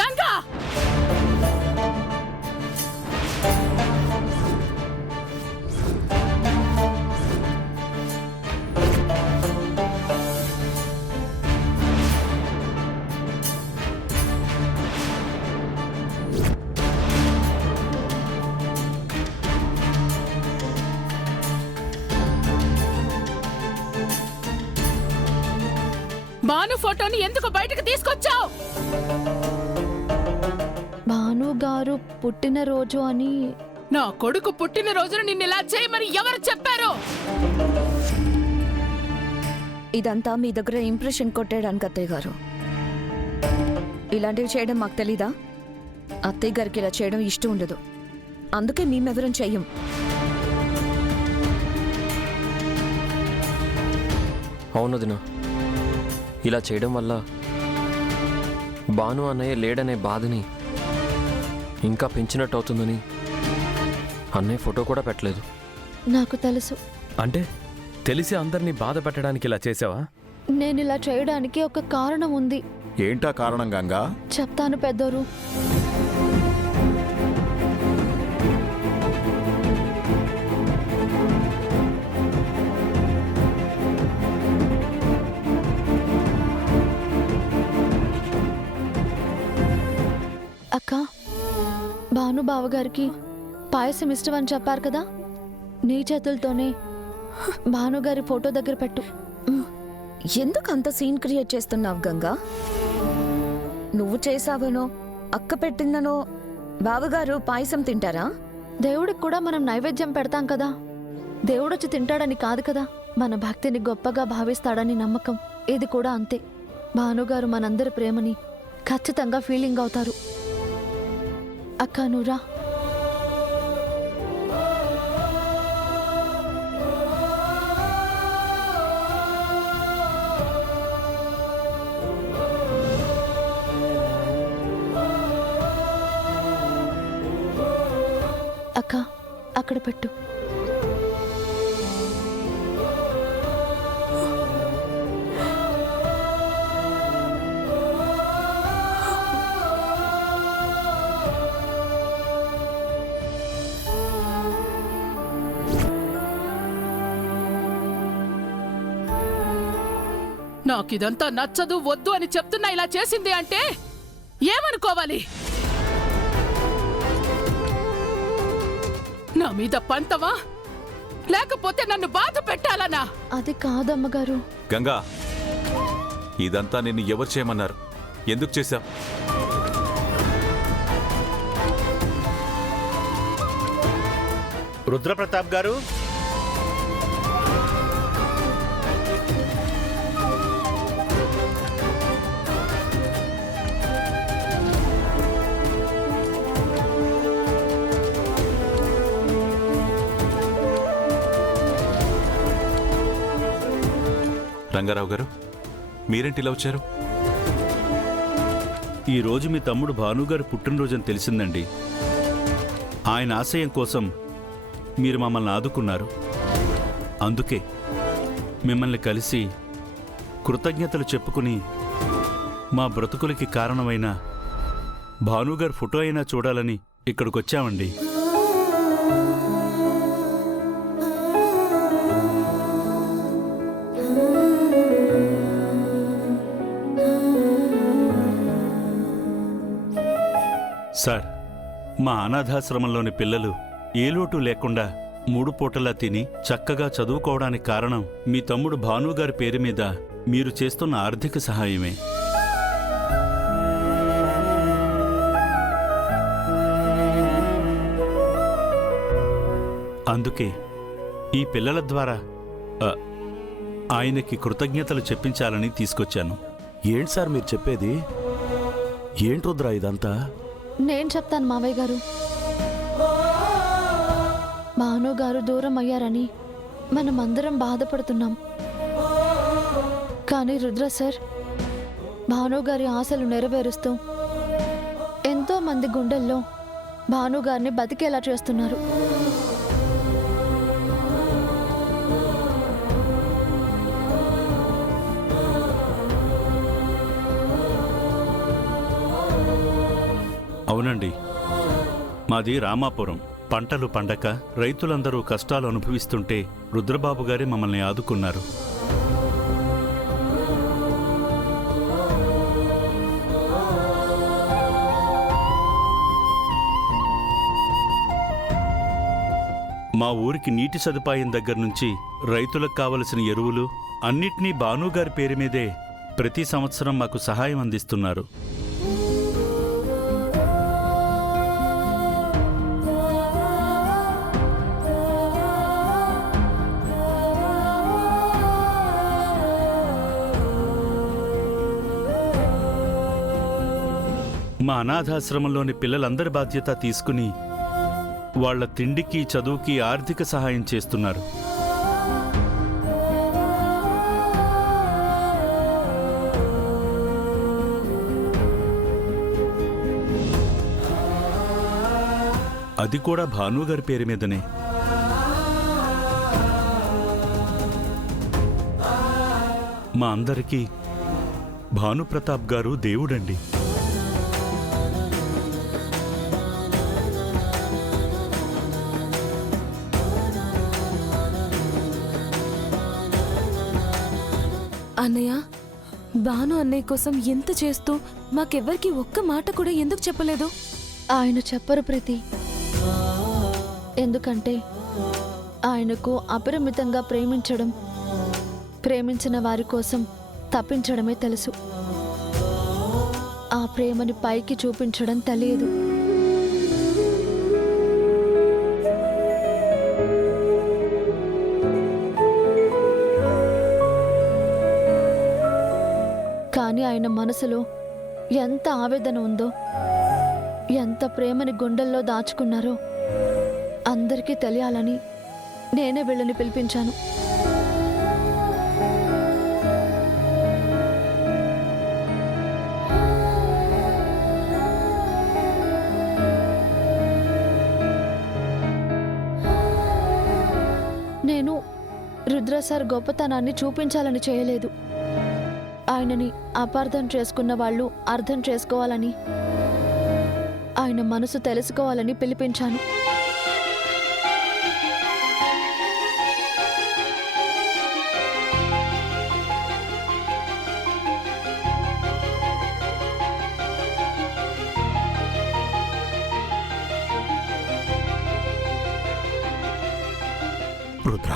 గంగా! భాను ఫోటోని ఎందుకు బయటకు తీసుకొచ్చావు? భాను గారు పుట్టినరోజు అని. నా కొడుకు పుట్టినరోజున నిన్నిలా చేయమని ఎవరు చెప్పారు? ఇదంతా మీ దగ్గర ఇంప్రెషన్ కొట్టేయడానికి అత్తయ్య గారు. ఇలాంటివి చేయడం మాకు తెలీదా? అత్తయ్య గారికి ఇలా చేయడం ఇష్టం ఉండదు, అందుకే మేమెవరం చెయ్యం. అవును వదినా, ఇలా చేయడం వల్ల భాను అన్నయ్య లేడనే బాధని ఇంకా పెంచినట్టు అవుతుందని అన్నయ్య ఫోటో కూడా పెట్టలేదు. నాకు తెలుసు. అంటే తెలిసి అందరినీ బాధ పెట్టడానికి ఇలా చేసావా? నేను ఇలా చేయడానికి ఒక కారణం ఉంది. ఏంటా కారణం గంగా? చెప్తాను పెద్దోరు. అక్క, భాను బావగారికి పాయసం ఇష్టం అని చెప్పారు కదా, నీ చేతులతోనే భానుగారి ఫోటో దగ్గర పెట్టు. ఎందుకు అంత సీన్ క్రియేట్ చేస్తున్నావు గంగా? నువ్వు చేసావనో అక్క పెట్టిందనో బావగారు పాయసం తింటారా? దేవుడికి కూడా మనం నైవేద్యం పెడతాం కదా, దేవుడొచ్చి తింటాడని కాదు కదా, మన భక్తిని గొప్పగా భావిస్తాడని నమ్మకం. ఇది కూడా అంతే. భానుగారు మనందరి ప్రేమని ఖచ్చితంగా ఫీలింగ్ అవుతారు. అక్క నువ్వురా. అక్క, అక్కడ పెట్టు. నాకిదంతా నచ్చదు, వద్దు అని చెప్తున్నా ఇలా చేసింది అంటే ఏమనుకోవాలి? నా మీద పంతమా, లేకపోతే నన్ను బాధ పెట్టాలనా? అది కాదమ్మగారు. గంగా, ఇదంతా నిన్ను ఎవరు చేయమన్నారు? ఎందుకు చేశావు? రుద్రప్రతాప్ గారు, రంగారావు గారు, మీరేంటి ఇలా వచ్చారు? ఈరోజు మీ తమ్ముడు భానుగారు పుట్టినరోజని తెలిసిందండి. ఆయన ఆశయం కోసం మీరు మమ్మల్ని ఆదుకున్నారు. అందుకే మిమ్మల్ని కలిసి కృతజ్ఞతలు చెప్పుకుని మా బ్రతుకులకి కారణమైన భానుగారు ఫోటో అయినా చూడాలని ఇక్కడికొచ్చామండి. సార్, మా అనాథాశ్రమంలోని పిల్లలు ఏ లోటు లేకుండా 3 పూటలా తిని చక్కగా చదువుకోవడానికి కారణం మీ తమ్ముడు భానుగారి పేరు మీద మీరు చేస్తున్న ఆర్థిక సహాయమే. అందుకే ఈ పిల్లల ద్వారా ఆయనకి కృతజ్ఞతలు చెప్పించాలని తీసుకొచ్చాను. ఏంటి సార్ మీరు చెప్పేది? ఏంటి రుద్ర ఇదంతా? నేను చెప్తాను మావయ్య గారు. భానుగారు దూరం అయ్యారని మనమందరం బాధపడుతున్నాం. కానీ రుద్ర సార్ భానుగారి ఆశలు నెరవేరుస్తూ ఎంతో మంది గుండెల్లో భానుగారిని బతికేలా చేస్తున్నారు. అవునండి, మాది రామాపురం. పంటలు పండక రైతులందరూ కష్టాలు అనుభవిస్తుంటే రుద్రబాబు గారే మమ్మల్ని ఆదుకున్నారు. మా ఊరికి నీటి సదుపాయం దగ్గర నుంచి రైతులకు కావలసిన ఎరువులు అన్నిటినీ భానుగారి పేరు మీదే ప్రతి సంవత్సరం మాకు సహాయం అందిస్తున్నారు. మా అనాథాశ్రమంలోని పిల్లలందరి బాధ్యత తీసుకుని వాళ్ల తిండికి చదువుకి ఆర్థిక సహాయం చేస్తున్నారు. అది కూడా భానుగారి పేరు మీదనే. మా అందరికీ భానుప్రతాప్ గారు దేవుడండి. అన్నయ్య, భాను అన్నయ్య కోసం ఎంత చేస్తూ మాకెవ్వరికి ఒక్క మాట కూడా ఎందుకు చెప్పలేదు? ఆయన చెప్పరు ప్రీతి. ఎందుకంటే ఆయనకు అపరిమితంగా ప్రేమించడం, ప్రేమించిన వారి కోసం తప్పించడమే తెలుసు. ఆ ప్రేమని పైకి చూపించడం తెలియదు. కానీ ఆయన మనసులో ఎంత ఆవేదన ఉందో, ఎంత ప్రేమని గుండెల్లో దాచుకున్నారో అందరికీ తెలియాలని నేనే వీళ్ళని పిలిపించాను. నేను రుద్ర సార్ గొప్పతనాన్ని చూపించాలని చేయలేదు. ఆయనని అపార్థం చేసుకున్న వాళ్ళు అర్థం చేసుకోవాలని, ఆయన మనసు తెలుసుకోవాలని పిలిపించాను. రుద్ర